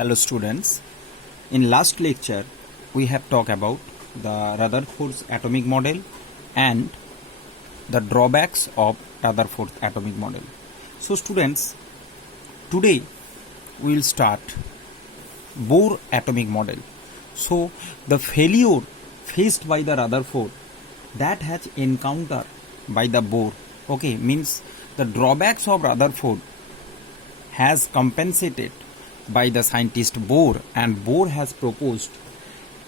Hello students, in last lecture we have talked about the Rutherford's atomic model and the drawbacks of Rutherford's atomic model. So students, today we will start Bohr atomic model. So the failure faced by the Rutherford that has encountered by the Bohr, okay, means the drawbacks of Rutherford has compensated by the scientist Bohr, and Bohr has proposed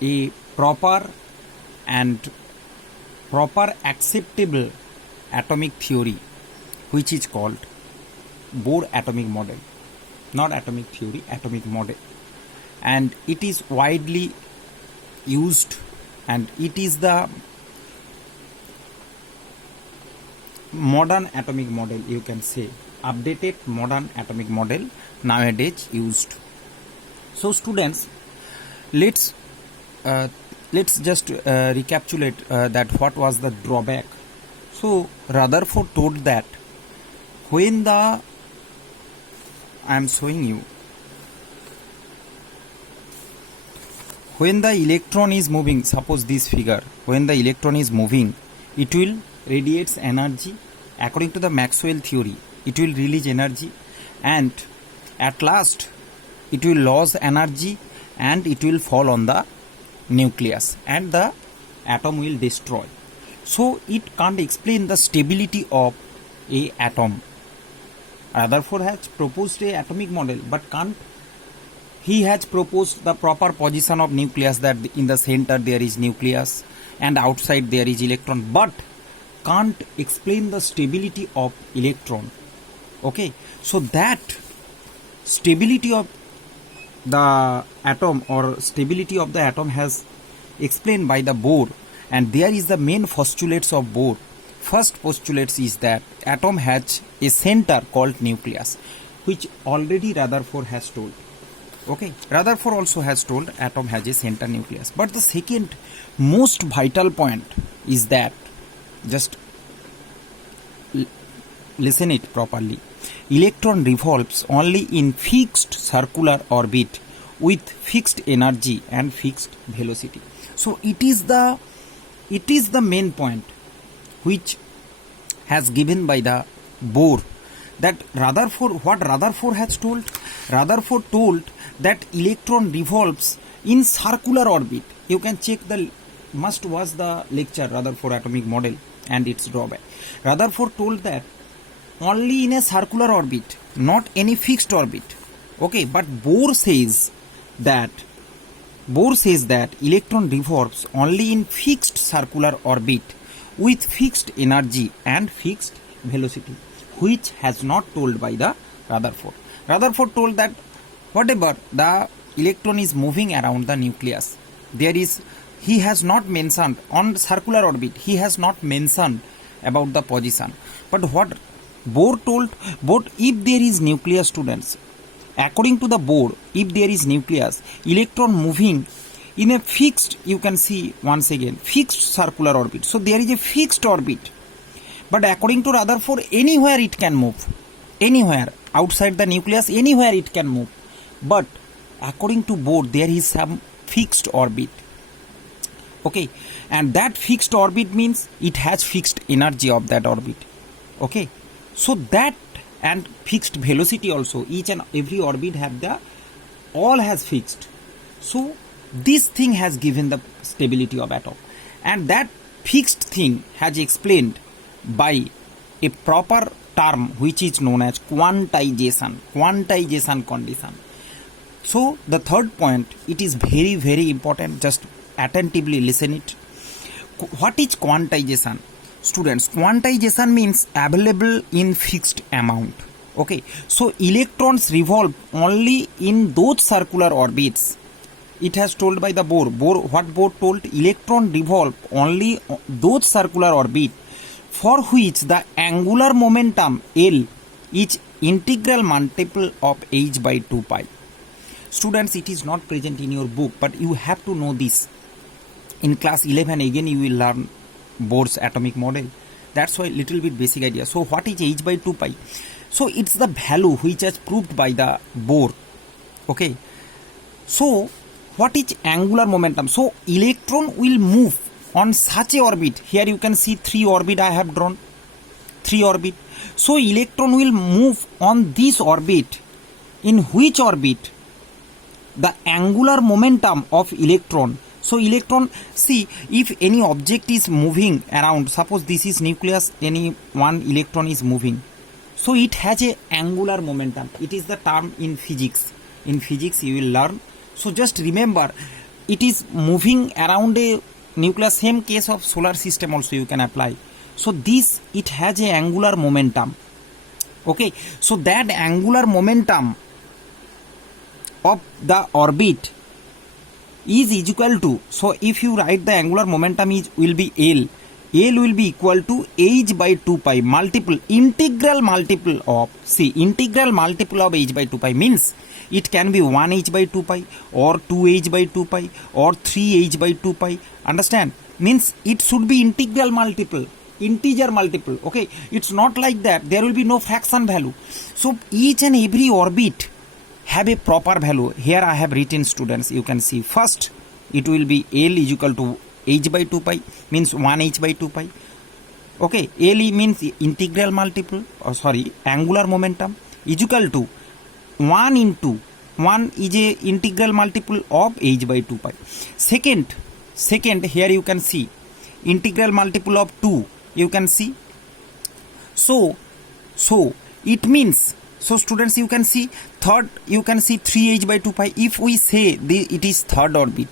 a proper acceptable atomic theory which is called Bohr atomic model, not atomic theory, atomic model, and it is widely used and it is the modern atomic model, you can say updated modern atomic model nowadays used. So students, let's just recapitulate that what was the drawback. So Rutherford told that when the when the electron is moving, suppose this figure, when the electron is moving, it will radiates energy. According to the Maxwell theory, it will release energy, and at last it will lose energy and it will fall on the nucleus and the atom will destroy. So it can't explain the stability of a atom. Rutherford has proposed a atomic model, but he has proposed the proper position of nucleus, that in the center there is nucleus and outside there is electron, but can't explain the stability of electron. Okay, so that stability of the atom or stability of the atom has explained by the Bohr, and there is the main postulates of Bohr. First postulates is that atom has a center called nucleus, which already Rutherford has told. Okay, Rutherford also has told atom has a center nucleus. But the second most vital point is that, just listen it properly, electron revolves only in fixed circular orbit with fixed energy and fixed velocity. So it is the main point which has given by the Bohr, that what Rutherford has told. Rutherford told that electron revolves in circular orbit. You can check must watch the lecture Rutherford atomic model and its drawback. Rutherford told that only in a circular orbit, not any fixed orbit. Okay, but Bohr says that electron revolves only in fixed circular orbit with fixed energy and fixed velocity, which has not told by the Rutherford. Rutherford told that whatever the electron is moving around the nucleus, he has not mentioned on circular orbit, he has not mentioned about the position. But what Bohr told, if there is nucleus, students, according to the Bohr, if there is nucleus, electron moving in a fixed, you can see once again, fixed circular orbit. So there is a fixed orbit. But according to Rutherford, anywhere it can move. Anywhere outside the nucleus, anywhere it can move. But according to Bohr, there is some fixed orbit. Okay, and that fixed orbit means it has fixed energy of that orbit. Okay, so that and fixed velocity also, each and every orbit all has fixed. So this thing has given the stability of atom, and that fixed thing has explained by a proper term which is known as quantization condition. So the third point, it is very, very important, just attentively listen it. What is quantization? Students, quantization means available in fixed amount. Okay, so electrons revolve only in those circular orbits. It has told by the Bohr. What Bohr told? Electron revolve only those circular orbit for which the angular momentum L is integral multiple of h by 2 pi. Students, it is not present in your book, but you have to know this. In class 11 again you will learn Bohr's atomic model. That's why little bit basic idea. So what is h by 2 pi? So it's the value which is proved by the Bohr. Okay, So what is angular momentum? So electron will move on such a orbit. Here you can see 3 orbit I have drawn. 3 orbit. So electron will move on this orbit. In which orbit? The angular momentum of electron. So electron, see, if any object is moving around, suppose this is nucleus, any one electron is moving, so it has a angular momentum. It is the term in physics. In physics you will learn. So just remember, it is moving around a nucleus. Same case of solar system also you can apply. So this, it has a angular momentum. Okay, so that angular momentum of the orbit is equal to, so if you write the angular momentum is will be L will be equal to h by 2 pi multiple integral multiple of, see, integral multiple of h by 2 pi means it can be 1h by 2 pi or 2h by 2 pi or 3h by 2 pi. Understand? Means it should be integral multiple, integer multiple. Okay, it's not like that, there will be no fraction value. So each and every orbit have a proper value. Here I have written, students, you can see, first it will be L is equal to h by 2 pi means 1h by 2 pi. Okay, L means integral multiple, angular momentum is equal to 1 into 1 is a integral multiple of h by 2 pi. Second, here you can see integral multiple of 2, you can see. So it means, so students, you can see third, you can see 3h by 2 pi. If we say it is third orbit,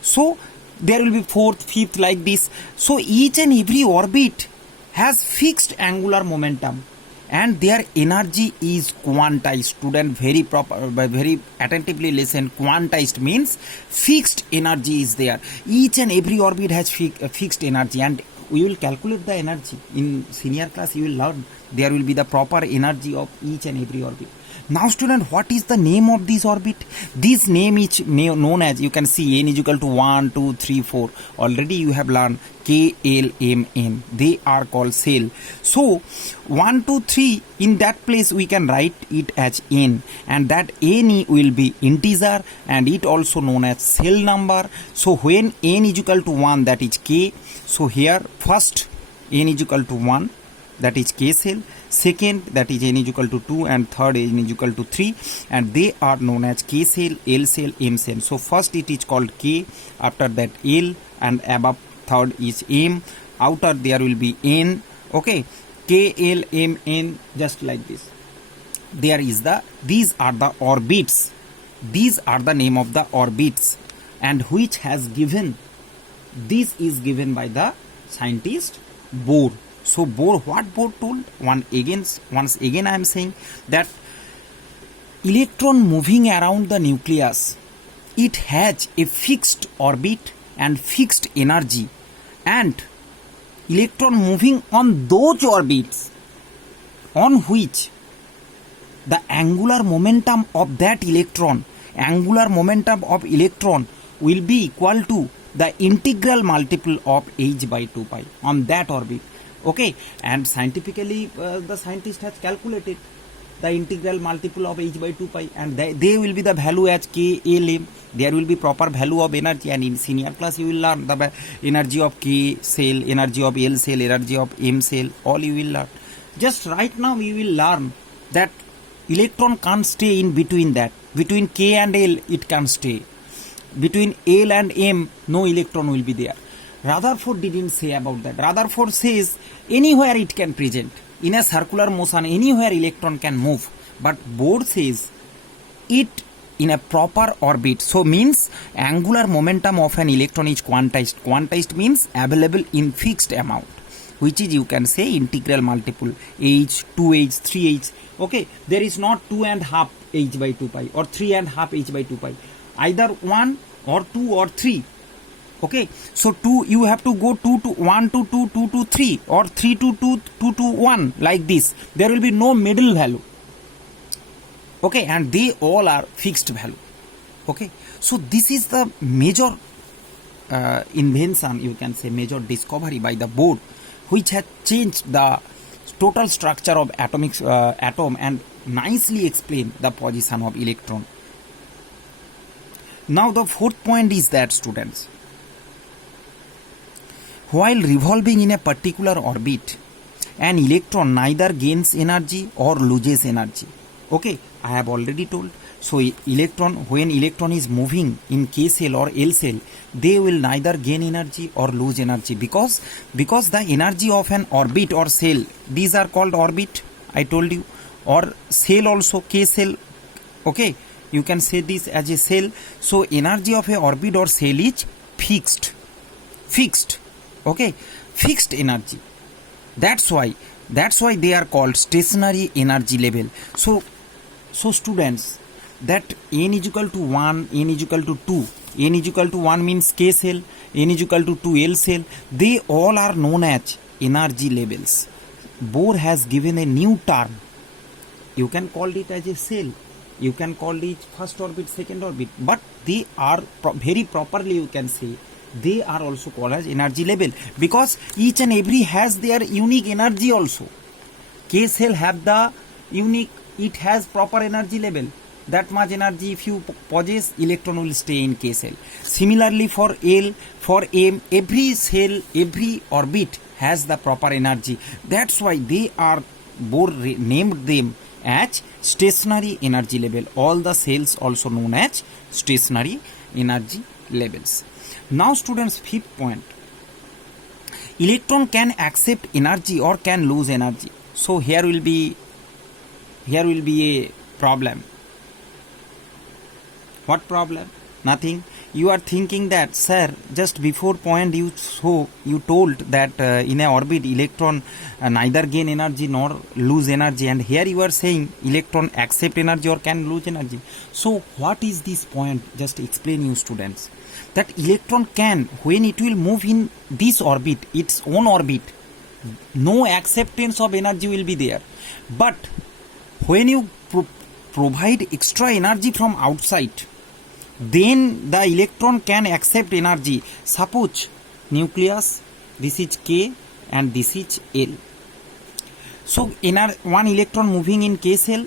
so there will be fourth, fifth, like this. So each and every orbit has fixed angular momentum and their energy is quantized. Student, very proper, very attentively listen. Quantized means fixed energy is there. Each and every orbit has fixed energy, and we will calculate the energy. In senior class you will learn there will be the proper energy of each and every orbit. Now student, what is the name of this orbit? This name is known as, you can see, n is equal to 1, 2, 3, 4. Already you have learned K, L, M, N. They are called cell. So 1, 2, 3, in that place we can write it as n, and that n will be integer and it also known as cell number. So when n is equal to 1, that is K. So here first n is equal to 1, that is K cell. Second, that is n is equal to 2, and third n is equal to 3, and they are known as K cell, L cell, M cell. So first it is called K, after that L, and above third is M. Outer there will be N. Okay, K, L, M, N, just like this. There is these are the orbits. These are the name of the orbits, and which has given, this is given by the scientist Bohr. So Bohr, what Bohr told? Once again I am saying that electron moving around the nucleus, it has a fixed orbit and fixed energy, and electron moving on those orbits on which the angular momentum of that electron, will be equal to the integral multiple of h by 2 pi on that orbit. Okay, and scientifically the scientist has calculated the integral multiple of h by 2 pi, and they will be the value as K, L, M. There will be proper value of energy, and in senior class you will learn the energy of K cell, energy of L cell, energy of M cell, all you will learn. Just right now you will learn that electron can't stay in between that. Between K and L it can stay. Between L and M no electron will be there. Rutherford didn't say about that. Rutherford says anywhere it can present. In a circular motion, anywhere electron can move. But Bohr says it in a proper orbit. So means angular momentum of an electron is quantized. Quantized means available in fixed amount, which is, you can say, integral multiple, h, 2h, 3h. Okay, there is not 2.5 h by 2 pi or 3.5 h by 2 pi. Either 1 or 2 or 3. Okay, so 2, you have to go 2 to 1 to 2, 2 to 3, or 3 to 2, 2 to 1, like this. There will be no middle value. Okay, and they all are fixed value. Okay, so this is the major invention, you can say, major discovery by the Bohr, which has changed the total structure of atom, and nicely explained the position of electron. Now the fourth point is that, students, while revolving in a particular orbit, an electron neither gains energy or loses energy. Okay, I have already told. So when electron is moving in K cell or L cell, they will neither gain energy or lose energy, because the energy of an orbit or cell, these are called orbit, I told you, or cell also, K cell. Okay, you can say this as a cell. So energy of a orbit or cell is fixed. Okay, fixed energy. That's why they are called stationary energy level. So students, that n is equal to 1, n is equal to 2, n is equal to 1 means K cell, n is equal to 2 L cell, they all are known as energy levels. Bohr has given a new term. You can call it as a cell, you can call it first orbit, second orbit, but they are very properly, you can say, they are also called as energy level, because each and every has their unique energy also. K cell have the unique, it has proper energy level. That much energy if you possess, electron will stay in K cell. Similarly for L, for M, every cell, every orbit has the proper energy. That's why they are, Bohr named them as stationary energy level. All the cells also known as stationary energy levels. Now students, fifth point, electron can accept energy or can lose energy. So here will be a problem. What problem? Nothing. You are thinking that, sir, just before point you told that in a orbit electron neither gain energy nor lose energy, and here you are saying electron accept energy or can lose energy. So what is this point? Just explain you, students, that electron can, when it will move in this orbit, its own orbit, no acceptance of energy will be there. But when you provide extra energy from outside, then the electron can accept energy. Suppose nucleus, this is K and this is L. So one electron moving in K cell,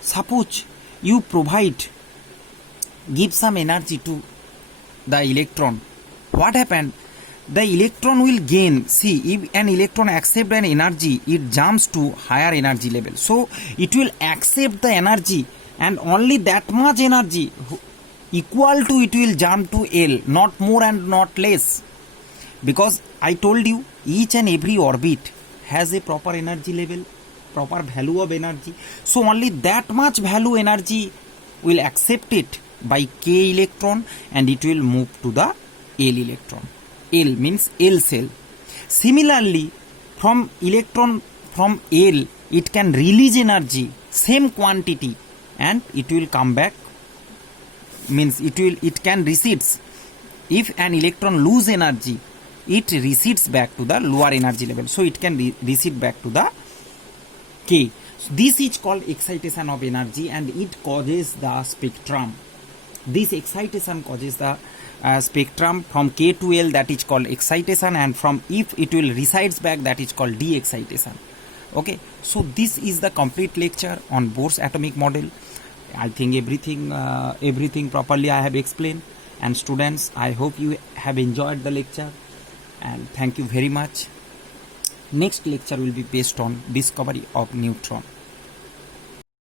suppose you give some energy to the electron. What happened? The electron will gain. See, if an electron accepts an energy, it jumps to higher energy level. So it will accept the energy, and only that much energy equal to it will jump to L, not more and not less. Because I told you, each and every orbit has a proper energy level, proper value of energy. So only that much value energy will accept it by K electron, and it will move to the L electron. L means L cell. Similarly, from electron from L, it can release energy, same quantity, and it will come back, means it can recedes. If an electron lose energy, it recedes back to the lower energy level. So it can recede back to the K. So this is called excitation of energy, and it causes the spectrum. This excitation causes the spectrum from K to L, that is called excitation, and from if it will resides back, that is called de-excitation. Okay, so this is the complete lecture on Bohr's atomic model. I think everything properly I have explained. And students, I hope you have enjoyed the lecture, and thank you very much. Next lecture will be based on discovery of neutron.